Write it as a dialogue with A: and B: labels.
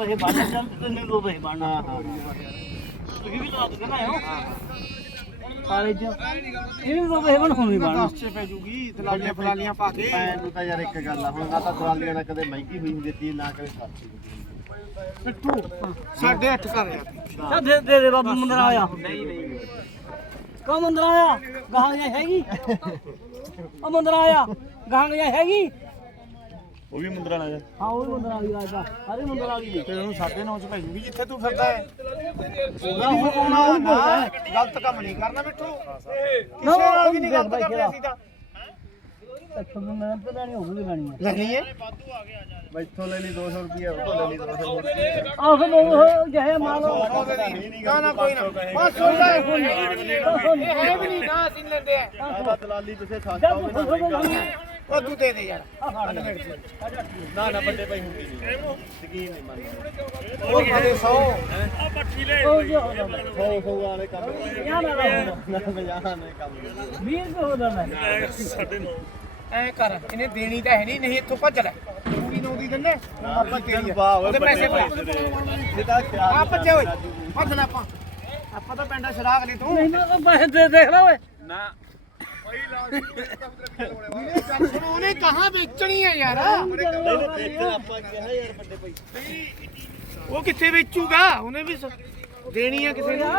A: ਪੈਸੇ ਬਣ ਜਾਂ ਤੈਨੂੰ ਦੋ ਪੈਸੇ ਬਣਨਾ।
B: ਹਾਂ ਹਾਂ
A: ਤੁਸੀਂ ਵੀ ਲਾ ਦੋ ਨਾ ਹੋ। ਕਾਲੇ ਚ। ਇਹ ਵੀ ਦੋ ਪੈਸੇ ਬਣ ਹੁਣ ਵੀ ਬਣ
C: ਚ ਪੈ ਜੂਗੀ ਦਲਾਲੀਆਂ ਫਲਾਲੀਆਂ ਪਾ ਕੇ
B: ਪੈਣ ਨੂੰ ਤਾਂ ਯਾਰ ਇੱਕ ਗੱਲ ਆ ਹੁਣ ਨਾ ਤਾਂ ਦਵਾਲੀਆਂ ਨਾਲ ਕਦੇ ਮਹਿੰਗੀ ਹੋਈ ਨਹੀਂ ਦਿੱਤੀ ਨਾ ਕਦੇ ਸਸਤੀ ਹੋਈ
C: ਮਿੱਠੂ ਸਾਢੇ ਅੱਠ ਕਰ ਯਾਰ
A: ਦੇ ਦੇ ਦੇ ਬਾਬੂ ਮੰਦਰ ਆਇਆ ਨਹੀਂ ਨਹੀਂ ਕਾ ਮੰਦਰ ਆਇਆ ਗਾਹਾਂ ਜਾਂ ਹੈਗੀ? ਉਹ ਮੰਦਰ ਆਇਆ ਗਾਹਾਂ ਜਾਂ ਹੈਗੀ?
B: ਉਹ ਵੀ ਮੁੰਦਰਾ ਨਾਲ
A: ਹਾਂ। ਉਹ ਵੀ ਮੰਦਰ ਆ ਗਈ ਰਾਜਾ ਸਾਰੇ ਮੰਦਰ ਆ। ਗਈ
C: ਤੇ ਉਹਨੂੰ ਸਾਢੇ ਨੌ ਚ ਪੈ ਜੂਗੀ ਜਿੱਥੇ ਤੂੰ ਫਿਰਦਾ ਹੈ।
A: ਨਾ ਉਹ ਨਾ
C: ਗਲਤ ਕੰਮ ਨਹੀਂ ਕਰਨਾ ਮਿੱਠੂ।
A: ਨਾ,
C: ਕਿਸੇ ਨਾਲ ਵੀ ਨਹੀਂ ਗਲਤ
A: ਬਾਈ
C: ਕਰਦੇ ਅਸੀਂ ਤਾਂ
A: ਅੱਛਾ ਮੈਂ ਤਾਂ ਲੈਣੀ ਹੋਊਗੀ ਲੈਣੀ ਹੈ
C: ਲੈਣੀ ਹੈ?
B: ਮੈਥੋਂ ਲੈ ਲਈ 200 ਰੁਪਏ ਉਹ ਲੈ ਲਈ 200
A: ਆਹ ਫਿਰ ਉਹ ਜਿਹੇ ਮਾਲੋ।
C: ਨਾ ਨਾ ਕੋਈ ਨਾ। ਬਸ ਸੁਣ ਲੈ। ਇਹ ਹੈ ਵੀ ਨਹੀਂ ਨਾ ਅਸੀਂ ਲੈਂਦੇ। ਆ
B: ਦਲਾਲੀ ਤੁਸੀਂ ਸਸਤਾ ਹੋਵੇ ਨਾ
C: ਉਹ ਤੂੰ ਦੇ ਦੇ ਯਾਰ।
B: ਨਾ ਨਾ ਵੱਡੇ ਭਾਈ ਹੁੰਦੀ ਨਹੀਂ। ਯਕੀਨ ਨਹੀਂ ਮੰਨਦਾ।
C: ਉਹ ਕਦੇ 100
A: ਉਹ ਜੋ ਹੋ
B: ਹੋ ਹੋ ਵਾਲੇ ਕੰਮ
A: ਯਾਰ ਨਾ
B: ਨਾ ਬਜਾਣਾ ਨੇ ਕੰਮ
A: 20 ਰੁਪਏ ਹੋ ਜਾਂਦਾ
C: ਐ ਕਰ ਇਹਨੇ ਦੇਣੀ ਤਾਂ ਹੈ ਨਹੀਂ ਨਹੀਂ ਇੱਥੋਂ ਭੱਜ ਲੈ। ਤੂੰ ਵੀ ਨੌ ਦੀ ਦਿੰਨੇ ਆਪਾਂ ਤੇਰੀ ਆ।
B: ਵਾਹ ਓਏ
C: ਪੈਸੇ ਪਾ
B: ਜਿਹਦਾ ਖਿਆਲ
C: ਆ ਭੱਜੇ ਓਏ ਭੱਜ ਲੈ ਆਪਾਂ। ਆਪਾਂ ਤਾਂ ਪਿੰਡਾ ਛੜਾਕ ਲਈ ਤੂੰ।
A: ਨਹੀਂ ਨਾ ਪੈਸੇ ਦੇ ਦੇਖ ਲੈ ਓਏ।
C: ਵੀਰੇ ਚੱਲ ਉਹਨੇ ਕਹਾਂ ਵੇਚਣੀ ਹੈ ਯਾਰ? ਉਹ ਕਿੱਥੇ ਵੇਚੂਗਾ? ਉਹਨੇ ਵੀ ਸ- ਦੇਣੀ ਆ ਕਿਸੇ ਨੂੰ।